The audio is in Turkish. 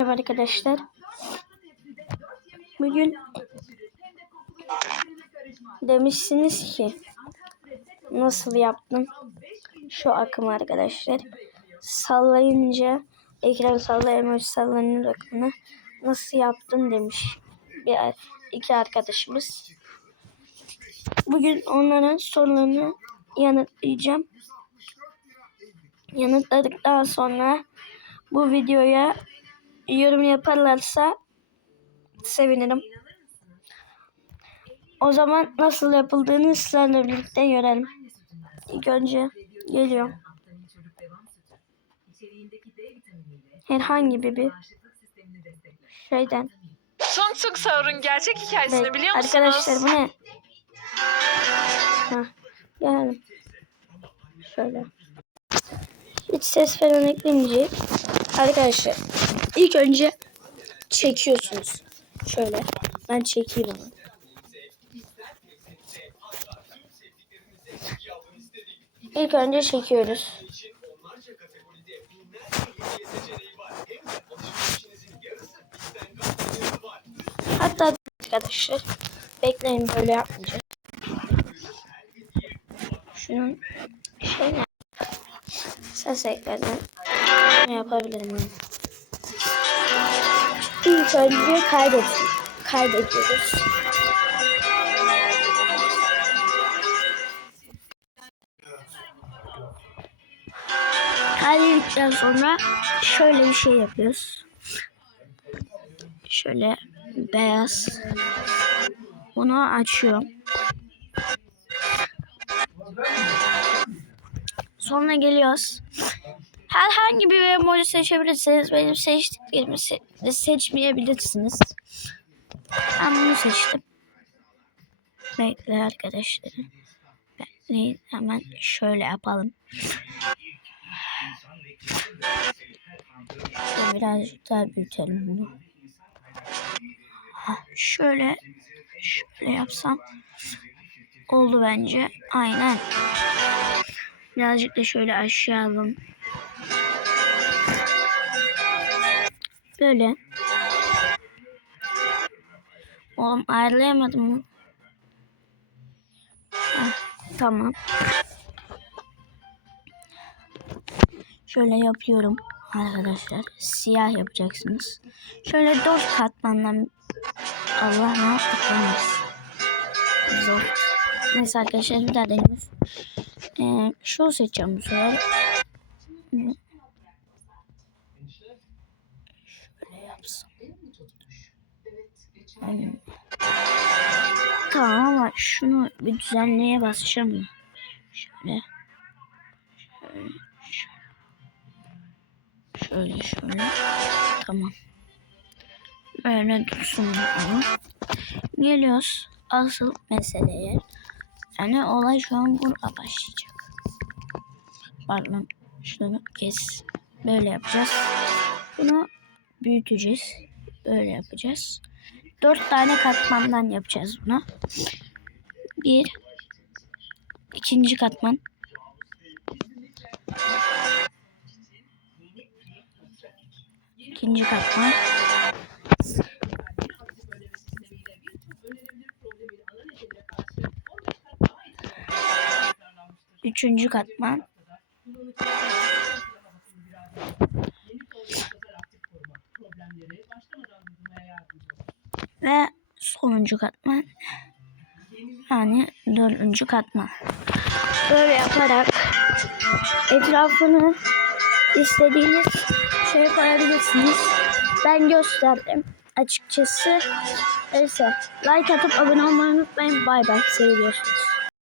Arkadaşlar. Bugün demişsiniz ki nasıl yaptım şu akımı arkadaşlar. Sallayınca ekran sallayamıyor sallanıyor akımını nasıl yaptın demiş bir iki arkadaşımız. Bugün onların sorularını yanıtlayacağım. Yanıtladıktan sonra bu videoya yorum yaparlarsa sevinirim. O zaman nasıl yapıldığını sizlerle birlikte görelim. İlk önce geliyorum. Herhangi bir şeyden. Tung Tung Sahur'un gerçek hikayesini Evet, biliyor musunuz? arkadaşlar bu ne? Hah, geldim. Şöyle. Hiç ses falan eklemeyecek. Arkadaşlar ilk önce çekiyorsunuz. Şöyle. Ben çekeyim onu. İlk önce çekiyoruz. Hatta arkadaşlar bekleyin böyle yapmayacağız. Şunun şey ne? Ses ekledim. Ne yapabilirim ben? Önce kaydet. Kaydediyoruz. Kaydettikten sonra şöyle bir şey yapıyoruz. Şöyle beyaz. Bunu açıyorum. Sonra geliyoruz. Herhangi bir emoji seçebilirsiniz. Benim seçtiklerimi se seçmeyebilirsiniz. Ben bunu seçtim. Bekle arkadaşlar. Bekleyin hemen şöyle yapalım. Şöyle birazcık daha büyütelim bunu. Şöyle şöyle yapsam oldu bence. Aynen. Birazcık da şöyle aşağı alalım. Böyle. Oğlum ayarlayamadım mı? Heh, tamam. Şöyle yapıyorum arkadaşlar. Siyah yapacaksınız. Şöyle dört katmandan Allah ne yaptık? Zor. Neyse arkadaşlar bir daha deniyoruz. Ee, şu seçeceğim bu sefer. Şöyle yapsam. Aynen. Tamam ama şunu bir düzenleye basacağım? Şöyle. Şöyle. Şöyle. Şöyle şöyle. Tamam. Böyle dursun ama. Geliyoruz asıl meseleye. Yani olay şu an burada başlayacak. Pardon. Şunu kes. Böyle yapacağız. Bunu büyüteceğiz. Böyle yapacağız. Dört tane katmandan yapacağız bunu. Bir. ikinci katman. İkinci katman. Üçüncü katman. Ve sonuncu katman. Yani dördüncü katman. Böyle yaparak etrafını istediğiniz şey koyabilirsiniz. Ben gösterdim açıkçası. Neyse like atıp abone olmayı unutmayın. Bay bay. Seviyorsunuz.